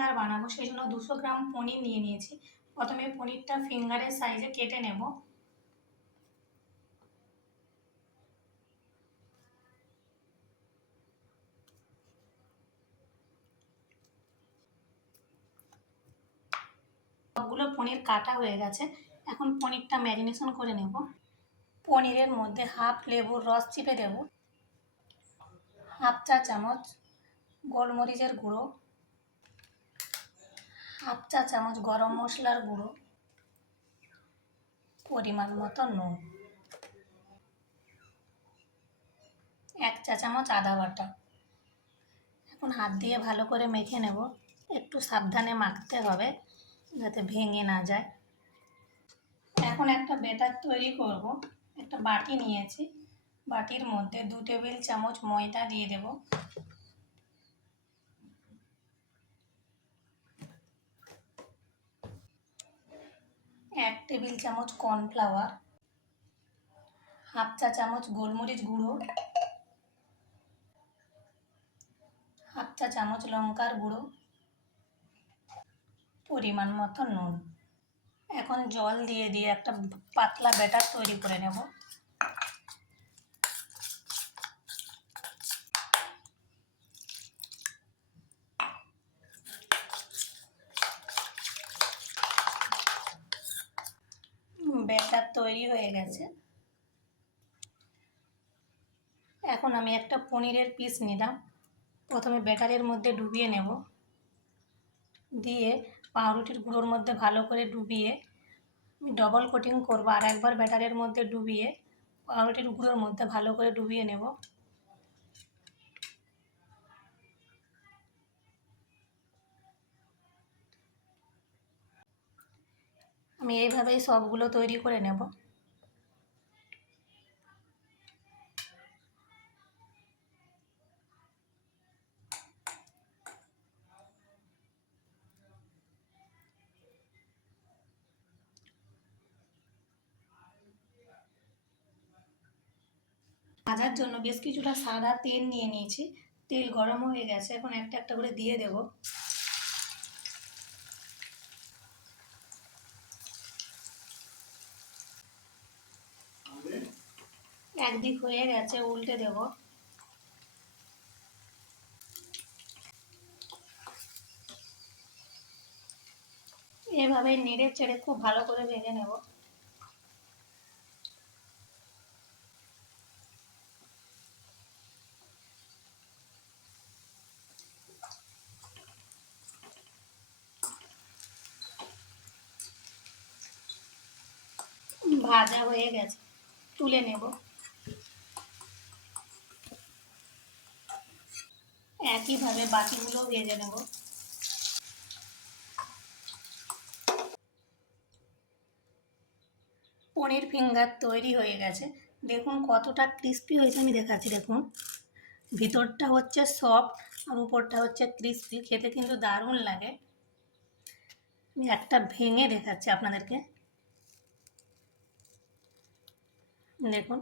Finger বানাবো, সেই জন্য 200 গ্রাম পনির নিয়ে নিয়েছি। প্রথমে পনিরটা ফিঙ্গারের সাইজে কেটে নেব। সবগুলো পনির কাটা হয়ে গেছে। এখন পনিরটা ম্যারিনেশন করে নেব। পনিরের মধ্যে হাফ লেবুর রস চিপে দেব, হাফ চা চামচ গোলমরিচের গুঁড়ো, হাফ চা চামচ গরম মশলার গুঁড়ো, পরিমাণ মতো নুন, 1 চা চামচ আদা বাটা। এখন হাত দিয়ে ভালো করে মেখে নেব। একটু সাবধানে মাখতে হবে যাতে ভেঙে না যায়। এখন একটা ব্যাটার তৈরি করব। একটা বাটি নিয়েছি, বাটির মধ্যে 2 টেবিল চামচ ময়দা দিয়ে দেব, 1 টেবিল চামচ কর্নফ্লাওয়ার, হাফ চা চামচ গোলমরিচ গুঁড়ো, হাফ চা চামচ লঙ্কার গুঁড়ো, পরিমাণ মতো নুন। এখন জল দিয়ে একটা পাতলা ব্যাটার তৈরি করে নেব। ব্যাটার তৈরি হয়ে গেছে। এখন আমি একটা পনিরের পিস নিলাম, প্রথমে ব্যাটারের মধ্যে ডুবিয়ে নেব, দিয়ে পাউরুটির গুঁড়োর মধ্যে ভালো করে ডুবিয়ে ডবল কোটিং করব। আর একবার ব্যাটারের মধ্যে ডুবিয়ে পাউরুটির গুঁড়োর মধ্যে ভালো করে ডুবিয়ে নেব। আমি এইভাবেই সবগুলো তৈরি করে নেব। ভাজার জন্য বেশ কিছুটা সাদা তেল নিয়ে নিয়েছি। তেল গরম হয়ে গেছে, এখন একটা একটা করে দিয়ে দেব। একদিক হয়ে গেছে, উল্টে দেব। এভাবে নেড়ে চেড়ে খুব ভালো করে ভেজে নেব। ভাজা হয়ে গেছে, তুলে নেব। একইভাবে বাকিগুলো ভেজে নেব। পনির ফিঙ্গার তৈরি হয়ে গেছে। দেখুন কতটা ক্রিস্পি হয়েছে, আমি দেখাচ্ছি। দেখুন ভিতরটা হচ্ছে সফট আর উপরটা হচ্ছে ক্রিস্পি, খেতে কিন্তু দারুণ লাগে। আমি একটা ভেঙে দেখাচ্ছি আপনাদেরকে। দেখুন